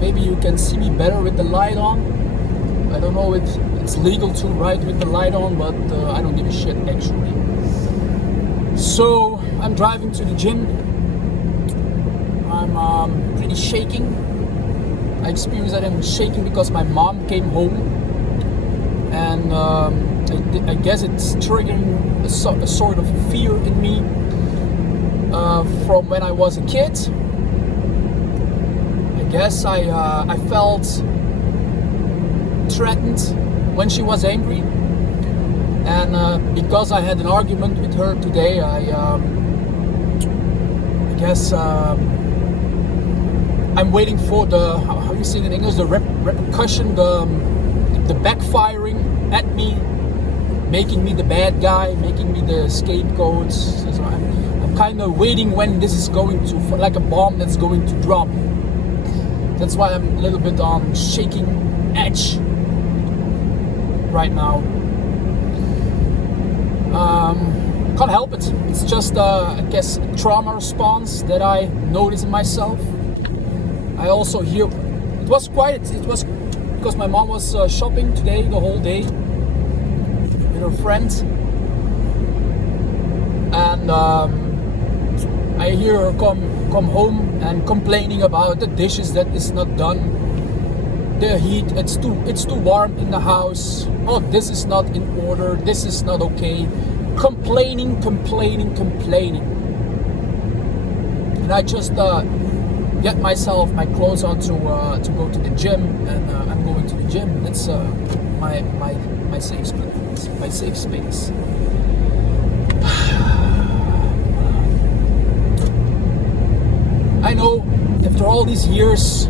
Maybe you can see me better with the light on. I don't know if it's legal to ride with the light on, but I don't give a shit actually. So I'm driving to the gym. I'm pretty shaking. I experienced that I'm shaking because my mom came home, and I guess it's triggering a sort of fear in me from when I was a kid. I guess I felt threatened when she was angry, and because I had an argument with her today, I guess I'm waiting for the, how you say it in English, the repercussion, the backfiring at me, making me the bad guy, making me the scapegoat. So I'm kind of waiting when this is going to, like a bomb that's going to drop. That's why I'm a little bit on shaking edge right now. Can't help it. It's just, I guess, a trauma response that I notice in myself. I also hear it was because my mom was shopping today the whole day with her friend, and I hear her come home and complaining about the dishes that is not done, the heat, it's too warm in the house, oh this is not in order, this is not okay, complaining, and I just get myself my clothes on to go to the gym, and I'm going to the gym. That's my safe space. My safe space. I know after all these years,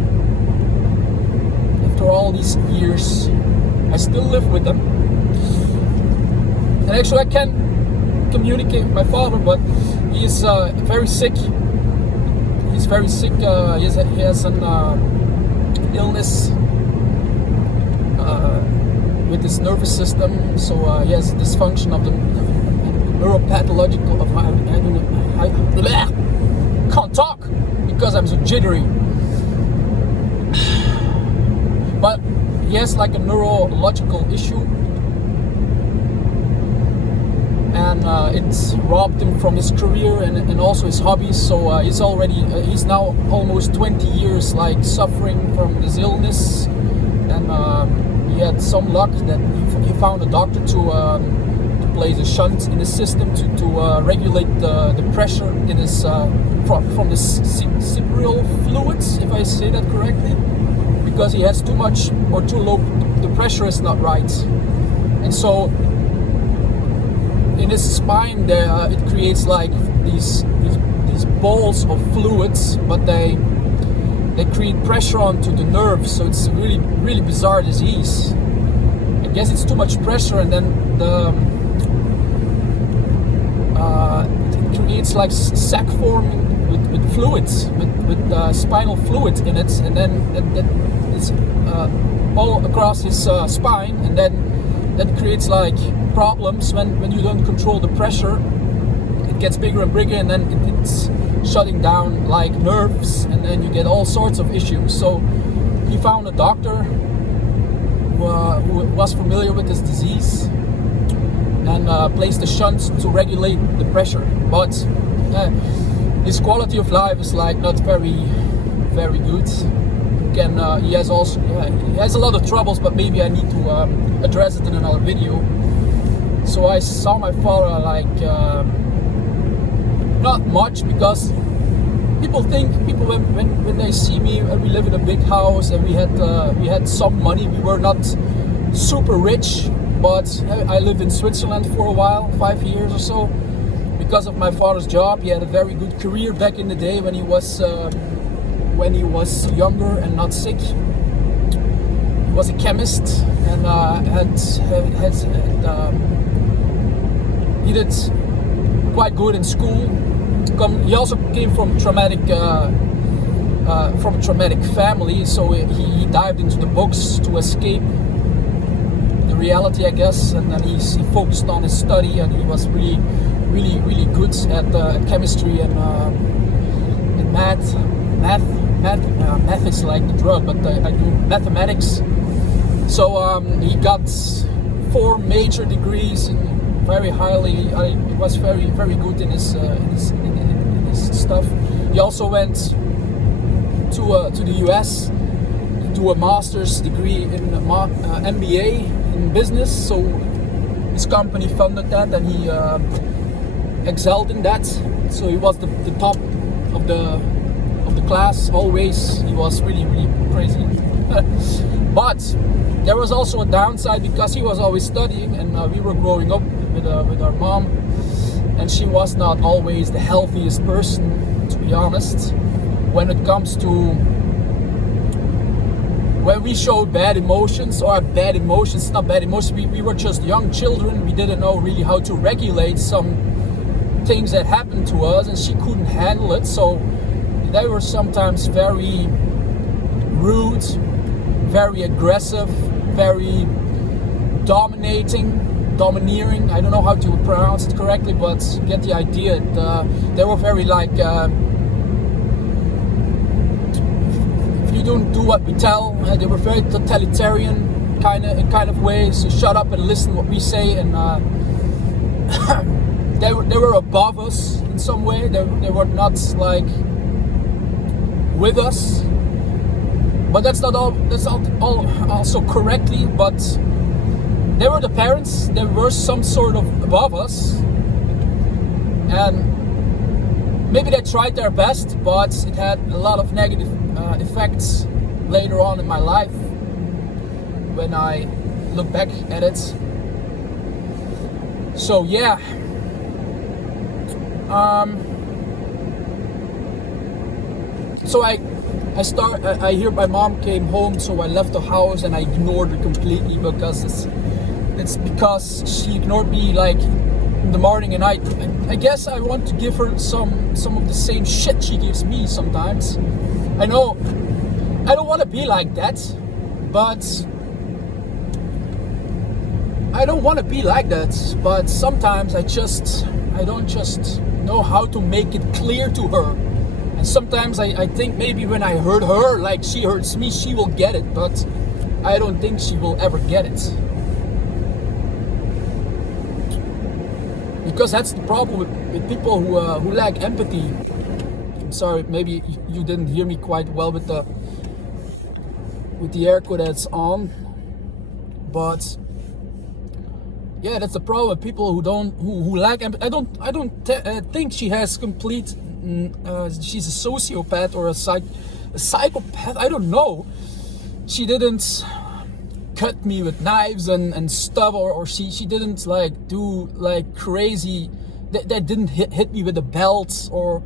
I still live with them. And actually, I can communicate with my father, but he is very sick. He's very sick. He has an illness with his nervous system, so he has dysfunction of the neuropathological. I can't talk because I'm so jittery. But he has like a neurological issue, and it's robbed him from his career and also his hobbies. So he's now almost 20 years like suffering from this illness, and he had some luck that he found a doctor to place a shunt in his system to regulate the pressure in his from the cerebral fluids, if I say that correctly, because he has too much or too low, the pressure is not right, and so in his spine there it creates like these balls of fluids, but they create pressure onto the nerves, so it's a really bizarre disease. I guess it's too much pressure, and then it creates like sac forming with fluids, with spinal fluid in it, and then it's all across his spine, and then that creates like problems when you don't control the pressure. It gets bigger and bigger, and then it's shutting down like nerves, and then you get all sorts of issues. So he found a doctor who was familiar with this disease, and placed a shunt to regulate the pressure. But his quality of life is like not very good. He has a lot of troubles, but maybe I need to address it in another video. So I saw my father like not much, because people when they see me, we live in a big house and we had some money. We were not super rich, but I lived in Switzerland for a while, 5 years or so, because of my father's job. He had a very good career back in the day when he was younger and not sick. He was a chemist, and he did quite good in school. He also came from a traumatic family, so he dived into the books to escape the reality, I guess, and then he focused on his study, and he was really good at chemistry and math. math is like the drug, but I do mathematics. So he got 4 major degrees, and very highly. I was very good in his stuff. He also went to the US to do a master's degree in MBA in business. So his company funded that, and he excelled in that. So he was the top of the class always. He was really crazy. But there was also a downside, because he was always studying, and we were growing up with our mom, and she was not always the healthiest person, to be honest, when it comes to when we showed bad emotions, not bad emotions, we were just young children. We didn't know really how to regulate some things that happened to us, and she couldn't handle it. So they were sometimes very rude, very aggressive, very domineering. I don't know how to pronounce it correctly, but get the idea. They were very like, if you don't do what we tell, they were very totalitarian kind of way. So shut up and listen what we say, and they were above us in some way. They were not like with us. But that's not all also correctly, but they were the parents. They were some sort of above us, and maybe they tried their best, but it had a lot of negative effects later on in my life when I look back at it. So yeah, so I hear my mom came home, so I left the house and I ignored her completely, because it's because she ignored me like in the morning, and I guess I want to give her some of the same shit she gives me sometimes. I know I don't want to be like that, but sometimes I don't just know how to make it clear to her. And sometimes I think maybe when I hurt her like she hurts me, she will get it, but I don't think she will ever get it. Because that's the problem with people who lack empathy. I'm sorry, maybe you didn't hear me quite well with the airco that's on, but yeah, that's the problem with people who lack empathy. I don't think she has complete. She's a sociopath or a psychopath. I don't know. She didn't cut me with knives and stuff, or she didn't like do like crazy. They didn't hit me with a belt, or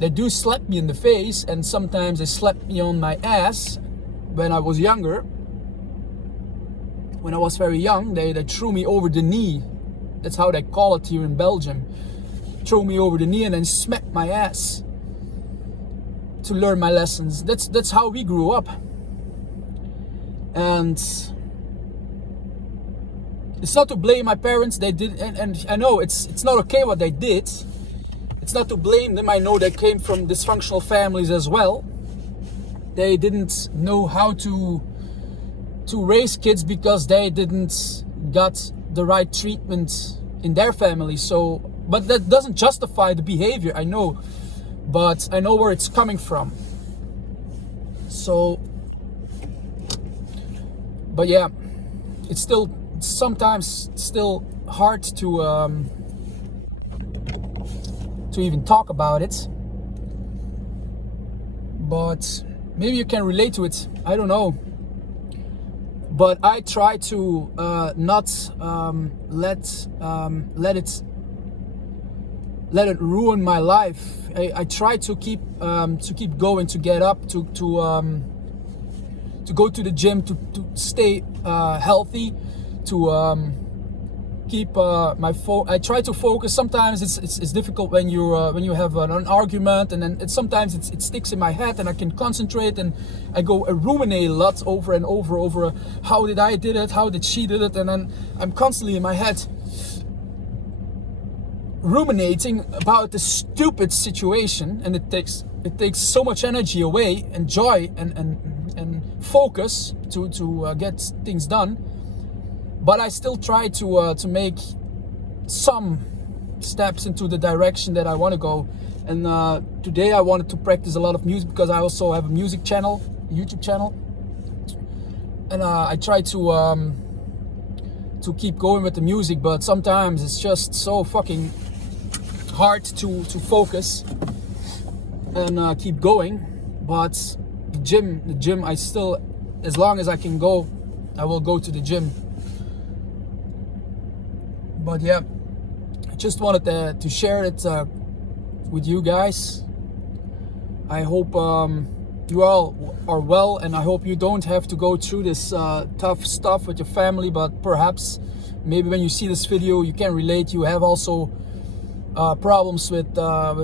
they do slap me in the face, and sometimes they slapped me on my ass when I was younger. When I was very young, they threw me over the knee. That's how they call it here in Belgium. Throw me over the knee and then smack my ass to learn my lessons. That's how we grew up. And it's not to blame my parents. They did, and I know it's not okay what they did. It's not to blame them. I know they came from dysfunctional families as well. They didn't know how to raise kids because they didn't got the right treatment in their family. So, but that doesn't justify the behavior, I know, but I know where it's coming from. So, but yeah, it's still sometimes still hard to even talk about it. But maybe you can relate to it. I don't know. But I try to not let it ruin my life. I try to keep going, to get up, to go to the gym, to stay healthy, to keep I try to focus. Sometimes it's difficult when you have an argument, and then sometimes it sticks in my head, and I can concentrate, and I ruminate a lot over and over how did I did it, how did she did it, and then I'm constantly in my head ruminating about the stupid situation, and it takes so much energy away and joy and focus to get things done. But I still try to make some steps into the direction that I want to go. And today I wanted to practice a lot of music because I also have a music channel, YouTube channel, and I try to keep going with the music, but sometimes it's just so fucking hard to focus and keep going. But the gym, I still, as long as I can go, I will go to the gym. But yeah, I just wanted to share it with you guys. I hope you all are well, and I hope you don't have to go through this tough stuff with your family. But perhaps, maybe when you see this video, you can relate. You have also problems with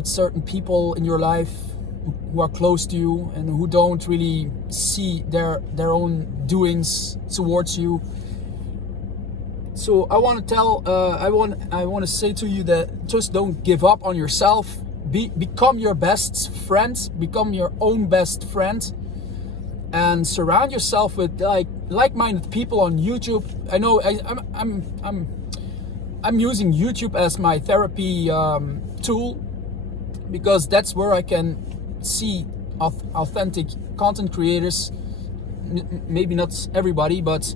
certain people in your life who are close to you and who don't really see their own doings towards you. So I want to tell, I want to say to you that just don't give up on yourself. Become your best friend. Become your own best friend, and surround yourself with like-minded people on YouTube. I know I'm using YouTube as my therapy tool, because that's where I can see authentic content creators. Maybe not everybody, but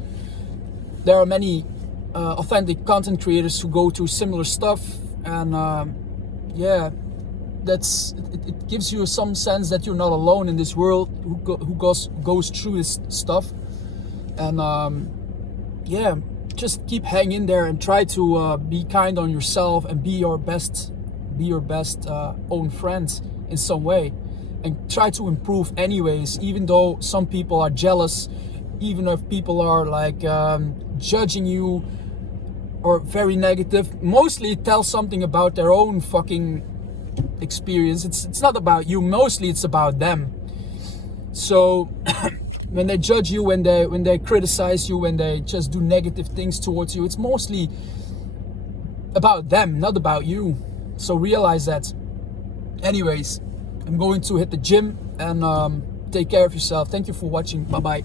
there are many authentic content creators who go through similar stuff, and yeah, it gives you some sense that you're not alone in this world who goes through this stuff. And yeah, just keep hanging in there and try to be kind on yourself and be your best own friend in some way, and try to improve anyways, even though some people are jealous, even if people are like judging you or very negative. Mostly it tells something about their own fucking experience. It's not about you, mostly it's about them. So when they judge you, when they criticize you, when they just do negative things towards you, it's mostly about them, not about you. So realize that. Anyways, I'm going to hit the gym, and take care of yourself. Thank you for watching. Bye bye.